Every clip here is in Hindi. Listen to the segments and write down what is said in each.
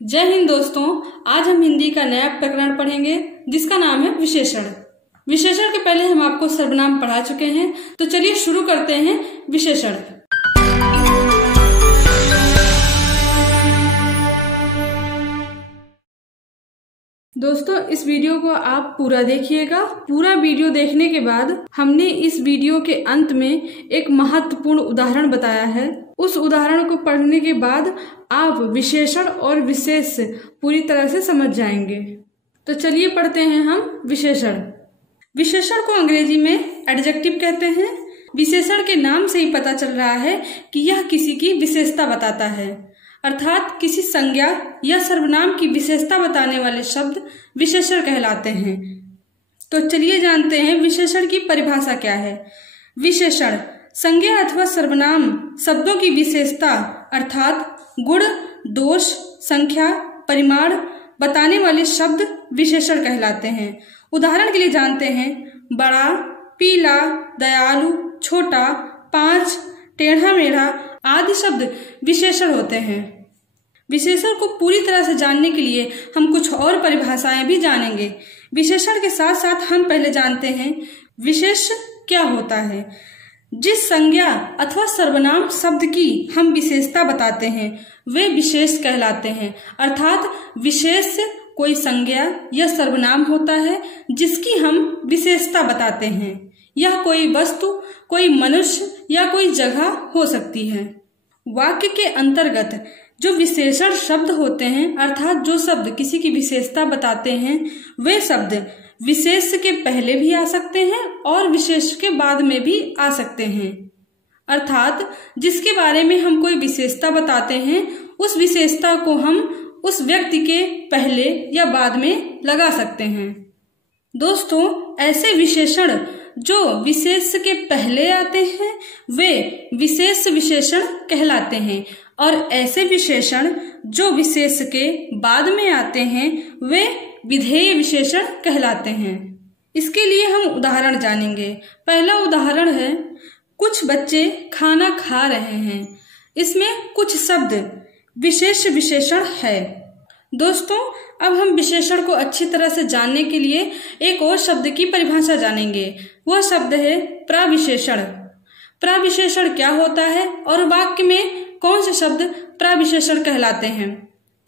जय हिंद दोस्तों, आज हम हिंदी का नया प्रकरण पढ़ेंगे जिसका नाम है विशेषण। विशेषण के पहले हम आपको सर्वनाम पढ़ा चुके हैं, तो चलिए शुरू करते हैं विशेषण। दोस्तों, इस वीडियो को आप पूरा देखिएगा। पूरा वीडियो देखने के बाद हमने इस वीडियो के अंत में एक महत्वपूर्ण उदाहरण बताया है। उस उदाहरण को पढ़ने के बाद आप विशेषण और विशेष पूरी तरह से समझ जाएंगे। तो चलिए पढ़ते हैं हम विशेषण। विशेषण को अंग्रेजी में एडजेक्टिव कहते हैं। विशेषण के नाम से ही पता चल रहा है कि यह किसी की विशेषता बताता है, अर्थात किसी संज्ञा या सर्वनाम की विशेषता बताने वाले शब्द विशेषण कहलाते हैं। तो चलिए जानते हैं विशेषण की परिभाषा क्या है। विशेषण संज्ञा अथवा सर्वनाम शब्दों की विशेषता अर्थात गुण, दोष, संख्या, परिमाण बताने वाले शब्द विशेषण कहलाते हैं। उदाहरण के लिए जानते हैं बड़ा, पीला, दयालु, छोटा, 5, टेढ़ा मेढ़ा आदि शब्द विशेषण होते हैं। विशेषण को पूरी तरह से जानने के लिए हम कुछ और परिभाषाएं भी जानेंगे। विशेषण के साथ साथ हम पहले जानते हैं विशेष क्या होता है। जिस संज्ञा अथवा सर्वनाम शब्द की हम विशेषता बताते हैं वे विशेष कहलाते हैं, अर्थात विशेष कोई संज्ञा या सर्वनाम होता है जिसकी हम विशेषता बताते हैं। यह कोई वस्तु, कोई मनुष्य या कोई जगह हो सकती है। वाक्य के अंतर्गत जो विशेषण शब्द होते हैं, अर्थात जो शब्द किसी की विशेषता बताते हैं, वे शब्द विशेष के पहले भी आ सकते हैं और विशेष के बाद में भी आ सकते हैं। अर्थात जिसके बारे में हम कोई विशेषता बताते हैं उस विशेषता को हम उस व्यक्ति के पहले या बाद में लगा सकते हैं। दोस्तों, ऐसे विशेषण जो विशेष के पहले आते हैं वे विशेष विशेषण कहलाते हैं और ऐसे विशेषण जो विशेष के बाद में आते हैं वे विधेय विशेषण कहलाते हैं। इसके लिए हम उदाहरण जानेंगे। पहला उदाहरण है कुछ बच्चे खाना खा रहे हैं। इसमें कुछ शब्द विशेष विशेषण है। दोस्तों, अब हम विशेषण को अच्छी तरह से जानने के लिए एक और शब्द की परिभाषा जानेंगे। वह शब्द है प्रविशेषण। प्रविशेषण क्या होता है और वाक्य में कौन से शब्द प्रविशेषण कहलाते हैं।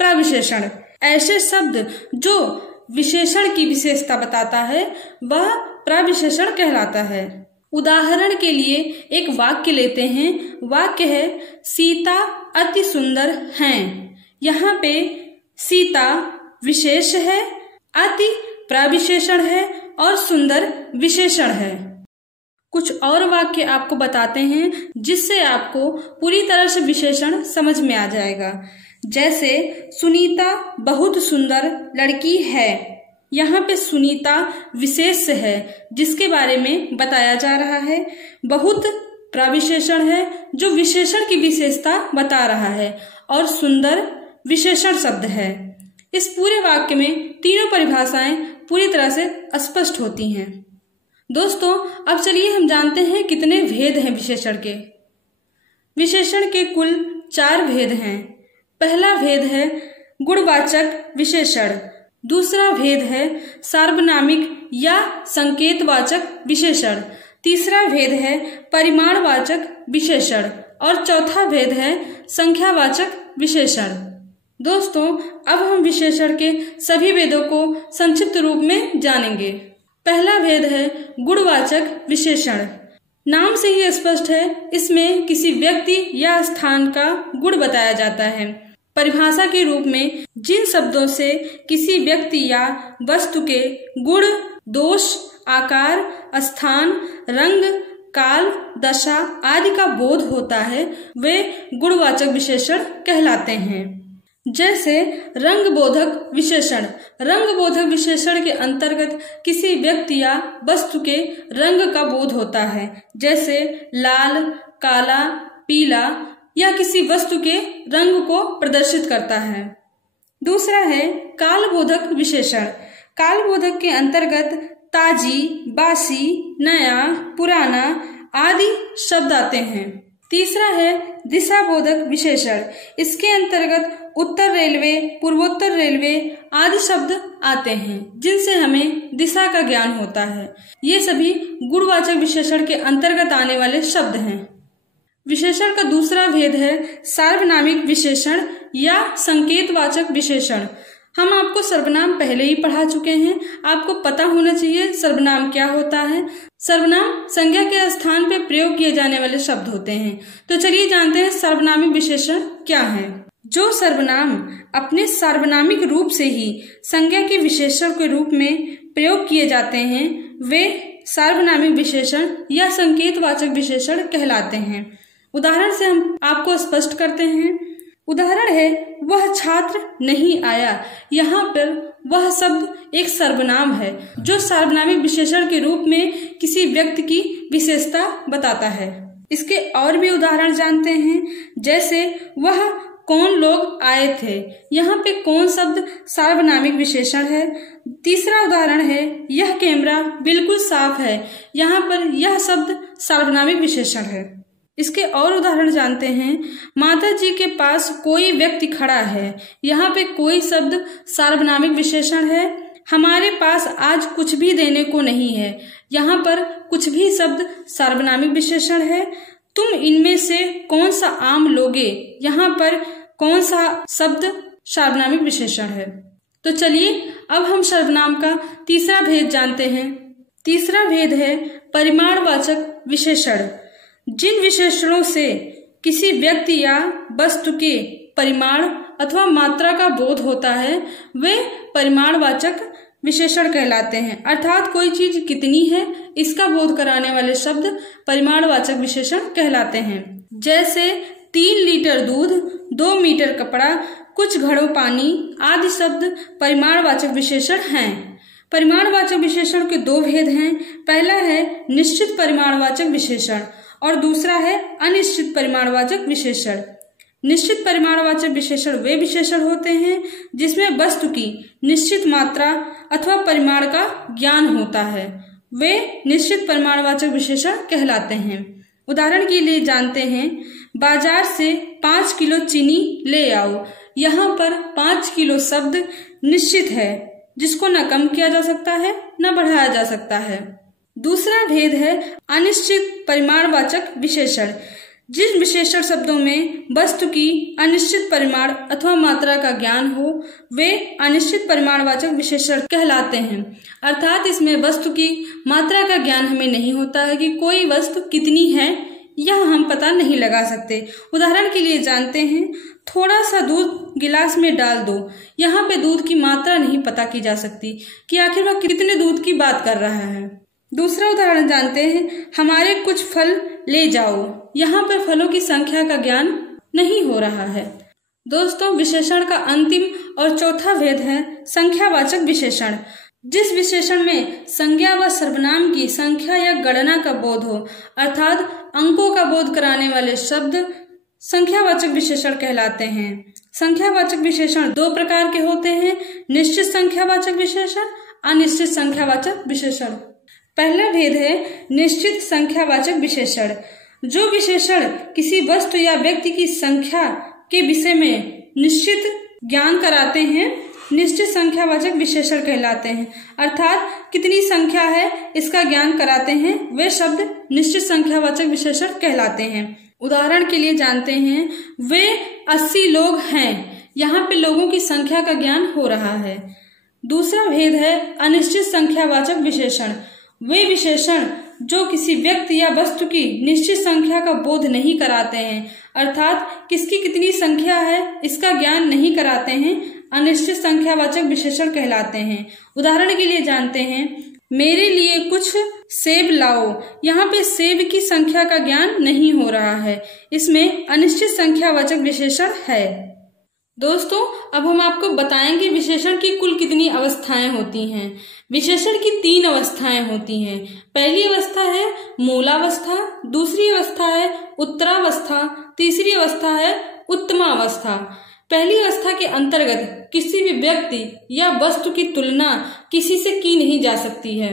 प्रविशेषण ऐसे शब्द जो विशेषण की विशेषता बताता है वह प्रविशेषण कहलाता है। उदाहरण के लिए एक वाक्य लेते हैं। वाक्य है सीता अति सुंदर हैं। यहाँ पे सीता विशेष है, अति प्रविशेषण है और सुंदर विशेषण है। कुछ और वाक्य आपको बताते हैं जिससे आपको पूरी तरह से विशेषण समझ में आ जाएगा। जैसे सुनीता बहुत सुंदर लड़की है। यहाँ पे सुनीता विशेष है जिसके बारे में बताया जा रहा है। बहुत प्रविशेषण है जो विशेषण की विशेषता बता रहा है और सुंदर विशेषण शब्द है। इस पूरे वाक्य में तीनों परिभाषाएं पूरी तरह से स्पष्ट होती हैं। दोस्तों, अब चलिए हम जानते हैं कितने भेद हैं विशेषण के। विशेषण के कुल 4 भेद हैं। पहला भेद है गुणवाचक विशेषण। दूसरा भेद है सार्वनामिक या संकेतवाचक विशेषण। तीसरा भेद है परिमाणवाचक विशेषण और चौथा भेद है संख्यावाचक विशेषण। दोस्तों, अब हम विशेषण के सभी भेदों को संक्षिप्त रूप में जानेंगे। पहला भेद है गुणवाचक विशेषण। नाम से ही स्पष्ट है, इसमें किसी व्यक्ति या स्थान का गुण बताया जाता है। परिभाषा के रूप में जिन शब्दों से किसी व्यक्ति या वस्तु के गुण, दोष, आकार, स्थान, रंग, काल, दशा आदि का बोध होता है वे गुणवाचक विशेषण कहलाते हैं। जैसे रंग बोधक विशेषण। रंग बोधक विशेषण के अंतर्गत किसी व्यक्ति या वस्तु के रंग का बोध होता है, जैसे लाल, काला, पीला या किसी वस्तु के रंग को प्रदर्शित करता है। दूसरा है काल बोधक विशेषण। काल बोधक के अंतर्गत ताजी, बासी, नया, पुराना आदि शब्द आते हैं। तीसरा है दिशाबोधक विशेषण। इसके अंतर्गत उत्तर रेलवे, पूर्वोत्तर रेलवे आदि शब्द आते हैं जिनसे हमें दिशा का ज्ञान होता है। ये सभी गुणवाचक विशेषण के अंतर्गत आने वाले शब्द हैं। विशेषण का दूसरा भेद है सार्वनामिक विशेषण या संकेतवाचक विशेषण। हम आपको सर्वनाम पहले ही पढ़ा चुके हैं, आपको पता होना चाहिए सर्वनाम क्या होता है। सर्वनाम संज्ञा के स्थान पर प्रयोग किए जाने वाले शब्द होते हैं। तो चलिए जानते हैं सार्वनामिक विशेषण क्या है। जो सर्वनाम अपने सार्वनामिक रूप से ही संज्ञा के विशेषण के रूप में प्रयोग किए जाते हैं वे सार्वनामिक विशेषण या संकेतवाचक विशेषण कहलाते हैं। उदाहरण से हम आपको स्पष्ट करते हैं। उदाहरण है वह छात्र नहीं आया। यहाँ पर वह शब्द एक सर्वनाम है जो सार्वनामिक विशेषण के रूप में किसी व्यक्ति की विशेषता बताता है। इसके और भी उदाहरण जानते हैं, जैसे वह कौन लोग आए थे। यहाँ पे कौन शब्द सार्वनामिक विशेषण है। तीसरा उदाहरण है यह कैमरा बिल्कुल साफ है। यहाँ पर यह शब्द सार्वनामिक विशेषण है। इसके और उदाहरण जानते हैं। माता जी के पास कोई व्यक्ति खड़ा है। यहाँ पे कोई शब्द सार्वनामिक विशेषण है। हमारे पास आज कुछ भी देने को नहीं है। यहाँ पर कुछ भी शब्द सार्वनामिक विशेषण है। तुम इनमें से कौन सा आम लोगे। यहाँ पर कौन सा शब्द सार्वनामिक विशेषण है। तो चलिए अब हम सर्वनाम का तीसरा भेद जानते हैं। तीसरा भेद है परिमाणवाचक विशेषण। जिन विशेषणों से किसी व्यक्ति या वस्तु के परिमाण अथवा मात्रा का बोध होता है वे परिमाणवाचक विशेषण कहलाते हैं। अर्थात कोई चीज कितनी है इसका बोध कराने वाले शब्द परिमाणवाचक विशेषण कहलाते हैं। जैसे 3 लीटर दूध, 2 मीटर कपड़ा, कुछ घड़ों पानी आदि शब्द परिमाणवाचक विशेषण हैं। परिमाणवाचक विशेषण के 2 भेद हैं। पहला है निश्चित परिमाणवाचक विशेषण और दूसरा है अनिश्चित परिमाणवाचक विशेषण। निश्चित परिमाणवाचक विशेषण वे विशेषण होते हैं जिसमें वस्तु की निश्चित मात्रा अथवा परिमाण का ज्ञान होता है। वे निश्चित परिमाणवाचक विशेषण कहलाते हैं। उदाहरण के लिए जानते हैं बाजार से 5 किलो चीनी ले आओ। यहाँ पर 5 किलो शब्द निश्चित है जिसको न कम किया जा सकता है न बढ़ाया जा सकता है। दूसरा भेद है अनिश्चित परिमाणवाचक विशेषण। जिन विशेषण शब्दों में वस्तु की अनिश्चित परिमाण अथवा मात्रा का ज्ञान हो वे अनिश्चित परिमाणवाचक विशेषण कहलाते हैं। अर्थात इसमें वस्तु की मात्रा का ज्ञान हमें नहीं होता है कि कोई वस्तु कितनी है यह हम पता नहीं लगा सकते। उदाहरण के लिए जानते हैं थोड़ा सा दूध गिलास में डाल दो। यहाँ पे दूध की मात्रा नहीं पता की जा सकती कि आखिर वह कितने दूध की बात कर रहा है। दूसरा उदाहरण जानते हैं हमारे कुछ फल ले जाओ। यहाँ पर फलों की संख्या का ज्ञान नहीं हो रहा है। दोस्तों विशेषण का अंतिम और चौथा भेद है संख्यावाचक विशेषण। जिस विशेषण में संज्ञा व सर्वनाम की संख्या या गणना का बोध हो अर्थात अंकों का बोध कराने वाले शब्द संख्यावाचक विशेषण कहलाते हैं। संख्यावाचक विशेषण 2 प्रकार के होते हैं, निश्चित संख्यावाचक विशेषण, अनिश्चित संख्यावाचक विशेषण। पहला भेद है निश्चित संख्यावाचक विशेषण। जो विशेषण किसी वस्तु या व्यक्ति की संख्या के विषय में निश्चित ज्ञान कराते हैं निश्चित संख्यावाचक विशेषण कहलाते हैं। अर्थात कितनी संख्या है इसका ज्ञान कराते हैं वे शब्द निश्चित संख्यावाचक विशेषण कहलाते हैं। उदाहरण के लिए जानते हैं वे 80 लोग हैं। यहाँ पे लोगों की संख्या का ज्ञान हो रहा है। दूसरा भेद है अनिश्चित संख्यावाचक विशेषण। वे विशेषण जो किसी व्यक्ति या वस्तु की निश्चित संख्या का बोध नहीं कराते हैं अर्थात किसकी कितनी संख्या है इसका ज्ञान नहीं कराते हैं अनिश्चित संख्यावाचक विशेषण कहलाते हैं। उदाहरण के लिए जानते हैं मेरे लिए कुछ सेब लाओ। यहाँ पे सेब की संख्या का ज्ञान नहीं हो रहा है, इसमें अनिश्चित संख्यावाचक विशेषण है। दोस्तों अब हम आपको बताएंगे विशेषण की कुल कितनी अवस्थाएं होती हैं। विशेषण की 3 अवस्थाएं होती हैं। पहली अवस्था है मूलावस्था, दूसरी अवस्था है उत्तरावस्था, तीसरी अवस्था है उत्तमावस्था। पहली अवस्था के अंतर्गत किसी भी व्यक्ति या वस्तु की तुलना किसी से की नहीं जा सकती है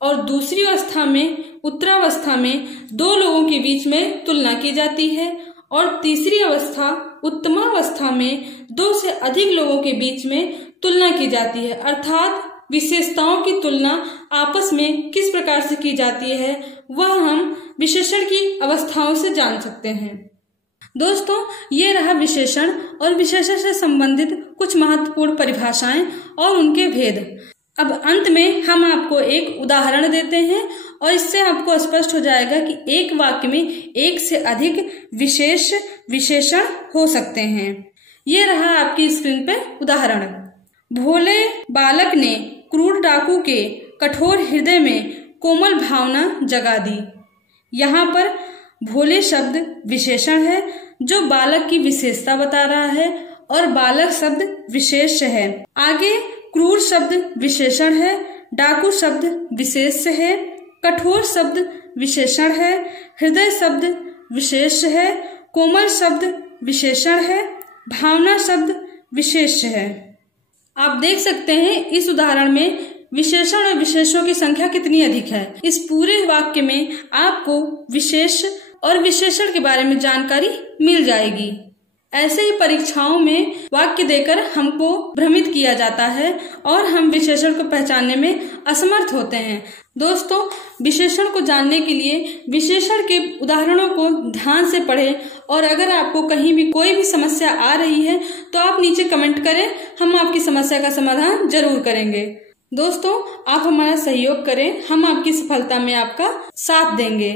और दूसरी अवस्था में उत्तरावस्था में दो लोगों के बीच में तुलना की जाती है और तीसरी अवस्था उत्तमावस्था में दो से अधिक लोगों के बीच में तुलना की जाती है। अर्थात विशेषताओं की तुलना आपस में किस प्रकार से की जाती है वह हम विशेषण की अवस्थाओं से जान सकते हैं। दोस्तों, ये रहा विशेषण और विशेषण से संबंधित कुछ महत्वपूर्ण परिभाषाएं और उनके भेद। अब अंत में हम आपको एक उदाहरण देते हैं और इससे आपको स्पष्ट हो जाएगा कि एक वाक्य में एक से अधिक विशेष विशेषण हो सकते हैं। ये रहा आपकी स्क्रीन पे उदाहरण। भोले बालक ने क्रूर डाकू के कठोर हृदय में कोमल भावना जगा दी। यहाँ पर भोले शब्द विशेषण है जो बालक की विशेषता बता रहा है और बालक शब्द विशेष है। आगे क्रूर शब्द विशेषण है, डाकू शब्द विशेष है, कठोर शब्द विशेषण है, हृदय शब्द विशेष है, कोमल शब्द विशेषण है, भावना शब्द विशेष है। आप देख सकते हैं इस उदाहरण में विशेषण और विशेषों की संख्या कितनी अधिक है। इस पूरे वाक्य में आपको विशेष और विशेषण के बारे में जानकारी मिल जाएगी। ऐसे ही परीक्षाओं में वाक्य देकर हमको भ्रमित किया जाता है और हम विशेषण को पहचानने में असमर्थ होते हैं। दोस्तों, विशेषण को जानने के लिए विशेषण के उदाहरणों को ध्यान से पढ़ें और अगर आपको कहीं भी कोई भी समस्या आ रही है तो आप नीचे कमेंट करें, हम आपकी समस्या का समाधान जरूर करेंगे। दोस्तों, आप हमारा सहयोग करें, हम आपकी सफलता में आपका साथ देंगे।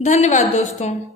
धन्यवाद दोस्तों।